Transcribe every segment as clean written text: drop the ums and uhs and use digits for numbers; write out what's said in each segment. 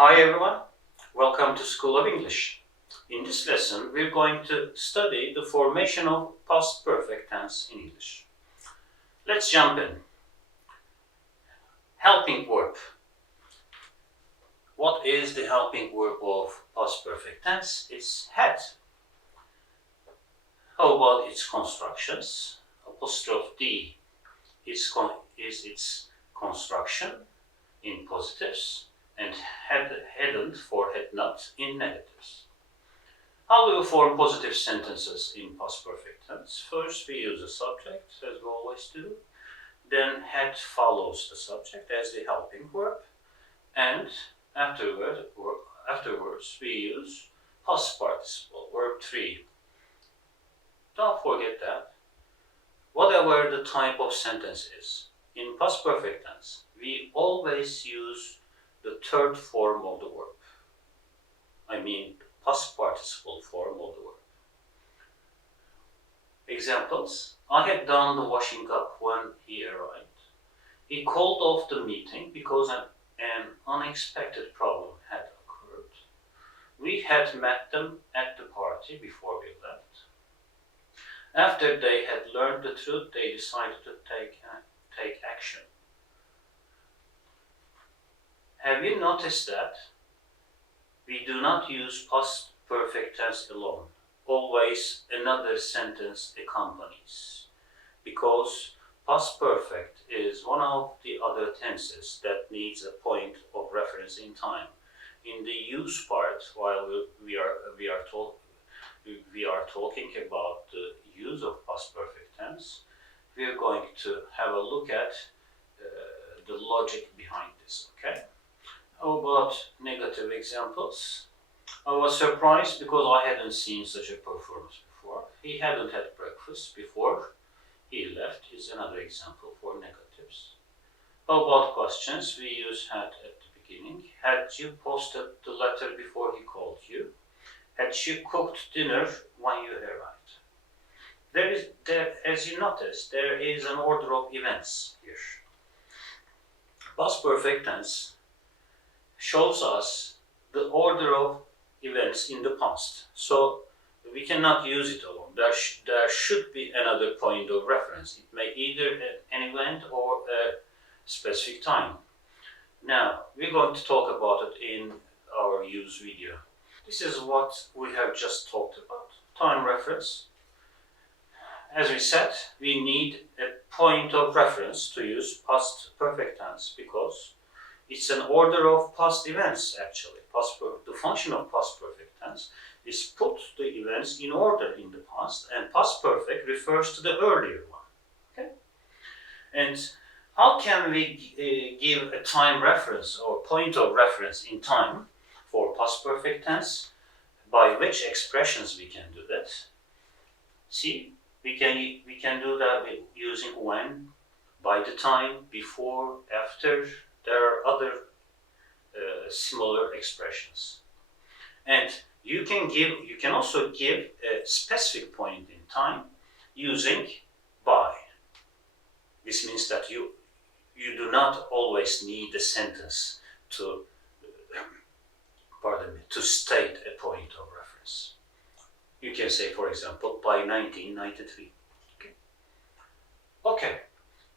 Hi everyone, welcome to School of English. In this lesson, we're going to study the formation of past perfect tense in English. Let's jump in. Helping verb. What is the helping verb of past perfect tense? It's had. How about its constructions? Apostrophe D is its construction in positives and hadn't for had not in negatives. How do we form positive sentences in past perfect tense? First, we use a subject, as we always do. Then had follows the subject as the helping verb. And afterwards, we use past participle, verb 3. Don't forget that. Whatever the type of sentence is, in past perfect tense, we always use the third form of the verb. I mean, past participle form of the verb. Examples: I had done the washing up when he arrived. He called off the meeting because an unexpected problem had occurred. We had met them at the party before we left. After they had learned the truth, they decided to take action. Have you noticed that we do not use past perfect tense alone? Always another sentence accompanies, because past perfect is one of the other tenses that needs a point of reference in time. In the use part, while we are talking about the use of past perfect tense, we are going to have a look at the logic behind this. Okay. How about negative examples? I was surprised because I hadn't seen such a performance before. He hadn't had breakfast before he left is another example for negatives. How about questions? We use had at the beginning. Had you posted the letter before he called you? Had you cooked dinner when you arrived? As you notice, there is an order of events here. Past perfect tense shows us the order of events in the past. So we cannot use it alone. There should be another point of reference. It may either an event or a specific time. Now, we're going to talk about it in our use video. This is what we have just talked about. Time reference. As we said, we need a point of reference to use past perfect tense because it's an order of past events, actually. The function of past perfect tense is put the events in order in the past, and past perfect refers to the earlier one. Okay? And how can we give a time reference or point of reference in time for past perfect tense? By which expressions we can do that? See, we can do that using when, by the time, before, after. There are other similar expressions, and you can also give a specific point in time using by. This means that you do not always need a sentence to state a point of reference. You can say, for example, by 1993. Okay.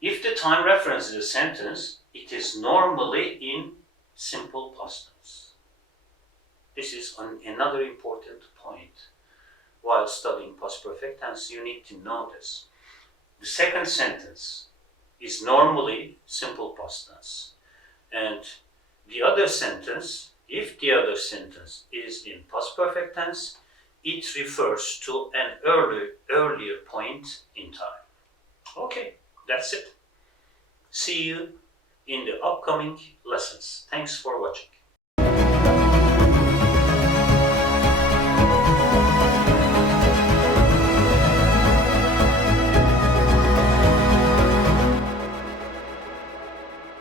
If the time reference is a sentence, it is normally in simple past tense. This is another important point. While studying past perfect tense, you need to notice the second sentence is normally simple past tense. And the other sentence, if the other sentence is in past perfect tense, it refers to an earlier point in time. Okay, that's it. See you in the upcoming lessons. Thanks for watching.